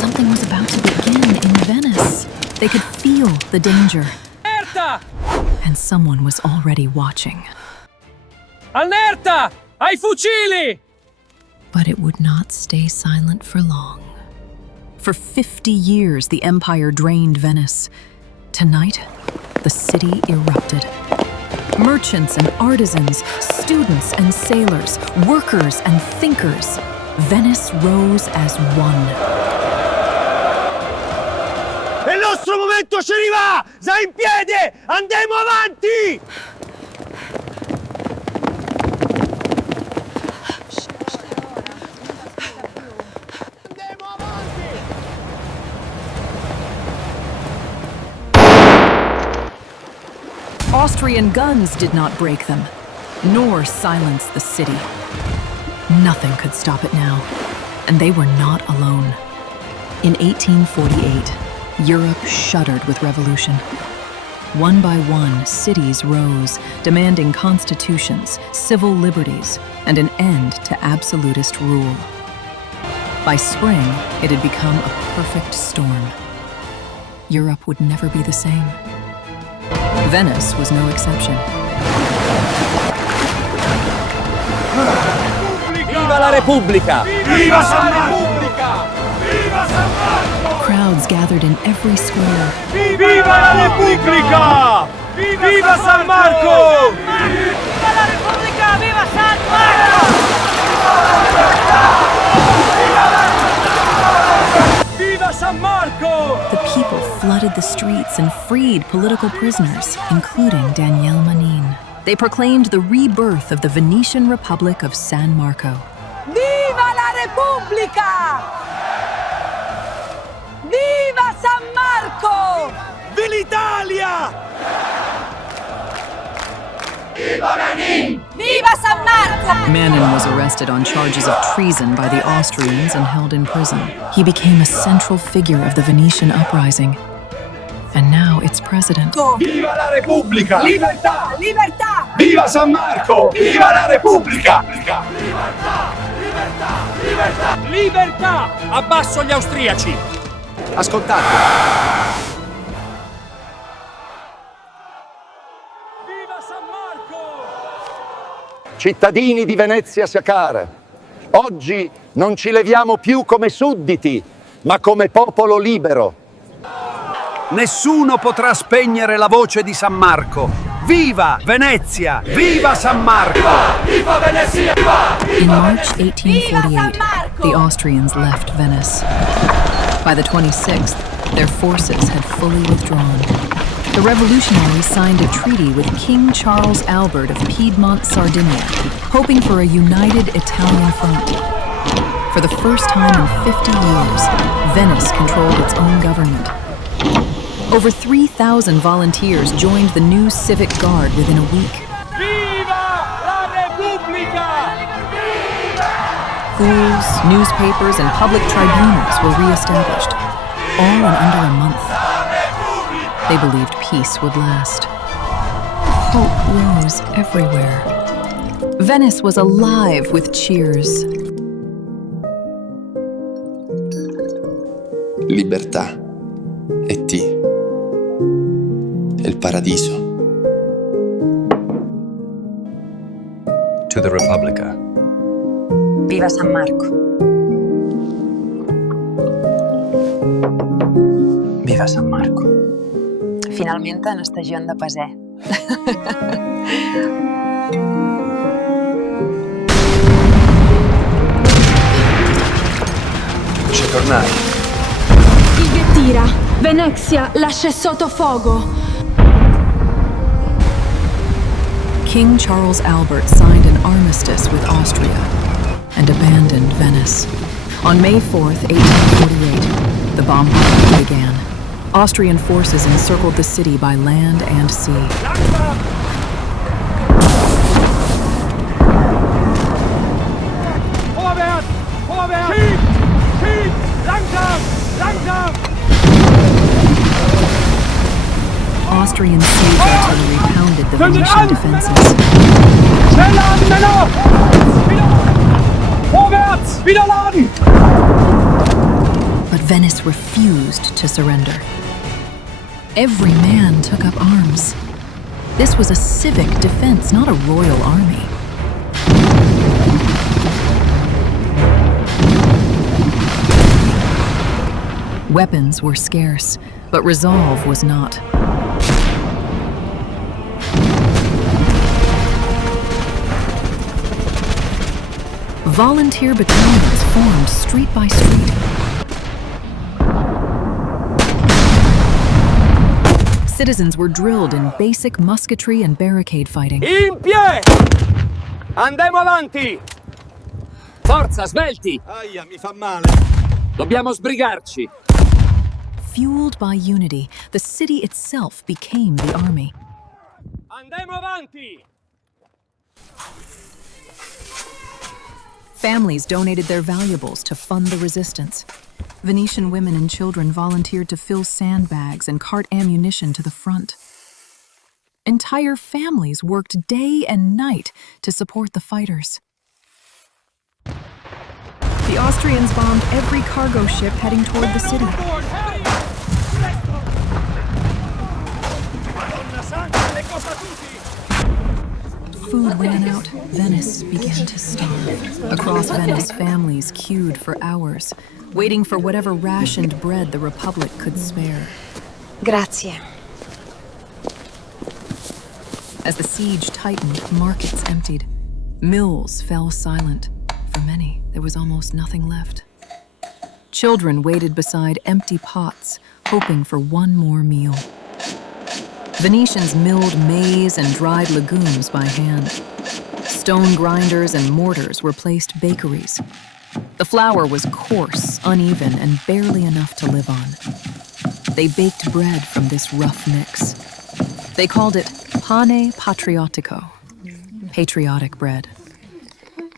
Something was about to begin in Venice. They could feel the danger. Alerta! And someone was already watching. Allerta! Ai fucili! But it would not stay silent for long. For 50 years, the empire drained Venice. Tonight, the city erupted. Merchants and artisans, students and sailors, workers and thinkers, Venice rose as one. Il nostro momento ci arriva! Sai in piedi! Andiamo avanti! Austrian guns did not break them, nor silence the city. Nothing could stop it now, and they were not alone. In 1848, Europe shuddered with revolution. One by one, cities rose, demanding constitutions, civil liberties, and an end to absolutist rule. By spring, it had become a perfect storm. Europe would never be the same. Venice was no exception. Viva la Repubblica! Viva San Marco! Viva San Marco! Crowds gathered in every square. Viva la Repubblica! Viva San Marco! Viva la Repubblica! Viva San Marco! Viva San Marco! The people flooded the streets and freed political prisoners, including Daniele Manin. They proclaimed the rebirth of the Venetian Republic of San Marco. Viva la Repubblica! Viva San Marco! Viva l'Italia! Viva Manin! Viva San Marco! Manin was arrested on charges of treason by the Austrians and held in prison. He became a central figure of the Venetian uprising, and now its president. Viva la Repubblica! Libertà! Libertà! Viva San Marco! Viva la Repubblica! Libertà! Libertà! Libertà! Libertà! Abbasso gli austriaci! Ascoltate. Viva San Marco! Cittadini di Venezia Sacra, oggi non ci leviamo più come sudditi, ma come popolo libero. Nessuno potrà spegnere la voce di San Marco. Viva Venezia! Viva San Marco! Viva Venezia! In March 1848, the Austrians left Venice. By the 26th, their forces had fully withdrawn. The revolutionaries signed a treaty with King Charles Albert of Piedmont, Sardinia, hoping for a united Italian front. For the first time in 50 years, Venice controlled its own government. Over 3,000 volunteers joined the new civic guard within a week. Viva la Repubblica! Schools, newspapers, and public tribunals were re-established, all in under a month. They believed peace would last. Hope rose everywhere. Venice was alive with cheers. Libertà e ti. Il paradiso. To the Repubblica. Viva San Marco! Viva San Marco. Finalmente una stagione de pesè. C'è tornai. Il Ghettira, Venezia lascia sotto fuoco. King Charles Albert signed an armistice with Austria and abandoned Venice. On May 4th, 1848, the bombardment began. Austrian forces encircled the city by land and sea. Vorwärts! Vorwärts! Schieb! Schieb! Langsam! Langsam! Austrian siege artillery pounded the Venetian defenses. Schnell laden, Männer! Wieder! Vorwärts! Wieder laden! But Venice refused to surrender. Every man took up arms. This was a civic defense, not a royal army. Weapons were scarce, but resolve was not. Volunteer battalions formed street by street. Citizens were drilled in basic musketry and barricade fighting. In pie! Andiamo avanti! Forza, svelti! Aia, mi fa male. Dobbiamo sbrigarci! Fueled by unity, the city itself became the army. Andiamo avanti! Families donated their valuables to fund the resistance. Venetian women and children volunteered to fill sandbags and cart ammunition to the front. Entire families worked day and night to support the fighters. The Austrians bombed every cargo ship heading toward the city. Food ran out. Venice began to starve. Across Venice, families queued for hours, waiting for whatever rationed bread the Republic could spare. Grazie. As the siege tightened, markets emptied. Mills fell silent. For many, there was almost nothing left. Children waited beside empty pots, hoping for one more meal. Venetians milled maize and dried legumes by hand. Stone grinders and mortars replaced bakeries. The flour was coarse, uneven, and barely enough to live on. They baked bread from this rough mix. They called it pane patriottico, patriotic bread.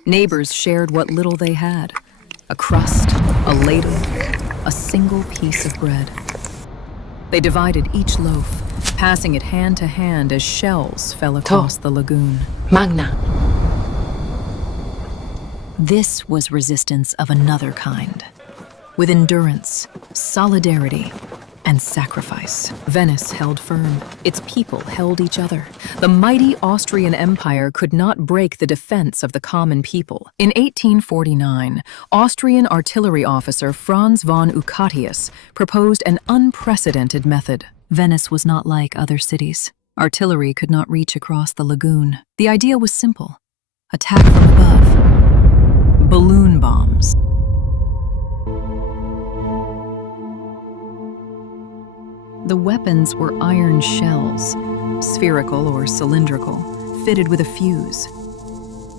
Neighbors shared what little they had: a crust, a ladle, a single piece of bread. They divided each loaf, passing it hand to hand as shells fell across the lagoon. Magna. This was resistance of another kind, with endurance, solidarity, and sacrifice. Venice held firm. Its people held each other. The mighty Austrian Empire could not break the defense of the common people. In 1849, Austrian artillery officer Franz von Uchatius proposed an unprecedented method. Venice was not like other cities. Artillery could not reach across the lagoon. The idea was simple: attack from above. Balloon bombs. The weapons were iron shells, spherical or cylindrical, fitted with a fuse.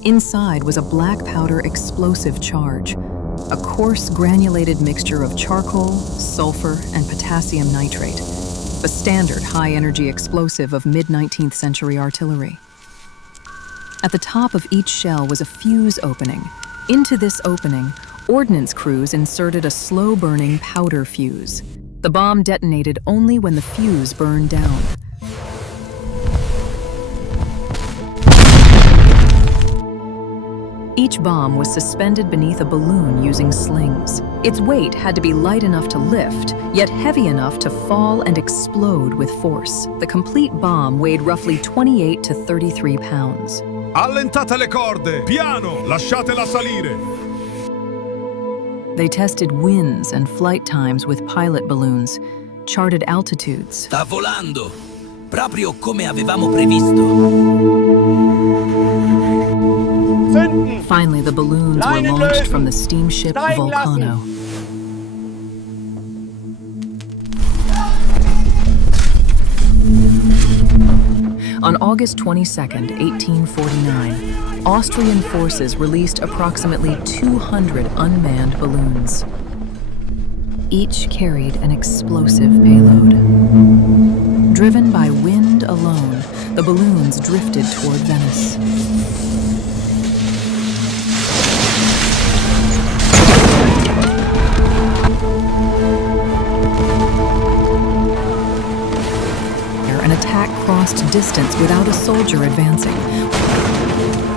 Inside was a black powder explosive charge, a coarse granulated mixture of charcoal, sulfur, and potassium nitrate, the standard high-energy explosive of mid-19th century artillery. At the top of each shell was a fuse opening. Into this opening, ordnance crews inserted a slow-burning powder fuse. The bomb detonated only when the fuse burned down. Each bomb was suspended beneath a balloon using slings. Its weight had to be light enough to lift, yet heavy enough to fall and explode with force. The complete bomb weighed roughly 28 to 33 pounds. Allentate le corde! Piano! Lasciatela salire! They tested winds and flight times with pilot balloons, charted altitudes. Sta volando, proprio come avevamo previsto. Finally, the balloons were launched from the steamship Volcano. On August 22, 1849, Austrian forces released approximately 200 unmanned balloons. Each carried an explosive payload. Driven by wind alone, the balloons drifted toward Venice. An attack crossed distance without a soldier advancing,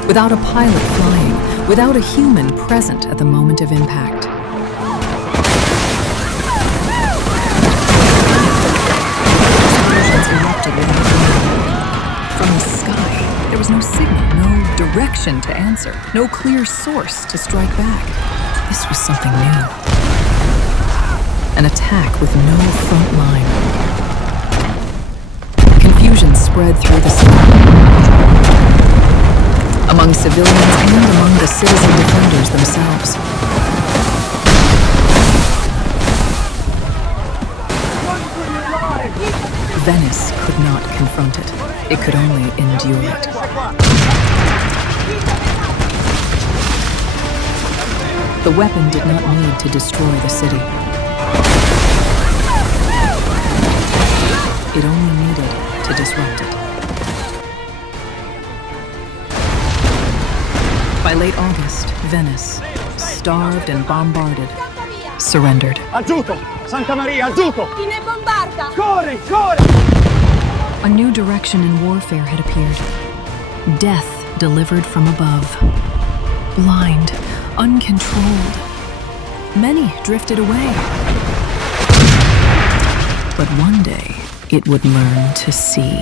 without a pilot flying, without a human present at the moment of impact. direction to answer, no clear source to strike back. This was something new. An attack with no front line. Confusion spread through the city. Among civilians and among the citizen defenders themselves. Venice could not confront it. It could only endure it. The weapon did not need to destroy the city. It only needed to disrupt it. By late August, Venice, starved and bombarded, surrendered. Aiuto! Santa Maria, aiuto! Chi ne bombarda? Corri, corri! A new direction in warfare had appeared. Death delivered from above. Blind, uncontrolled. Many drifted away. But one day, it would learn to see.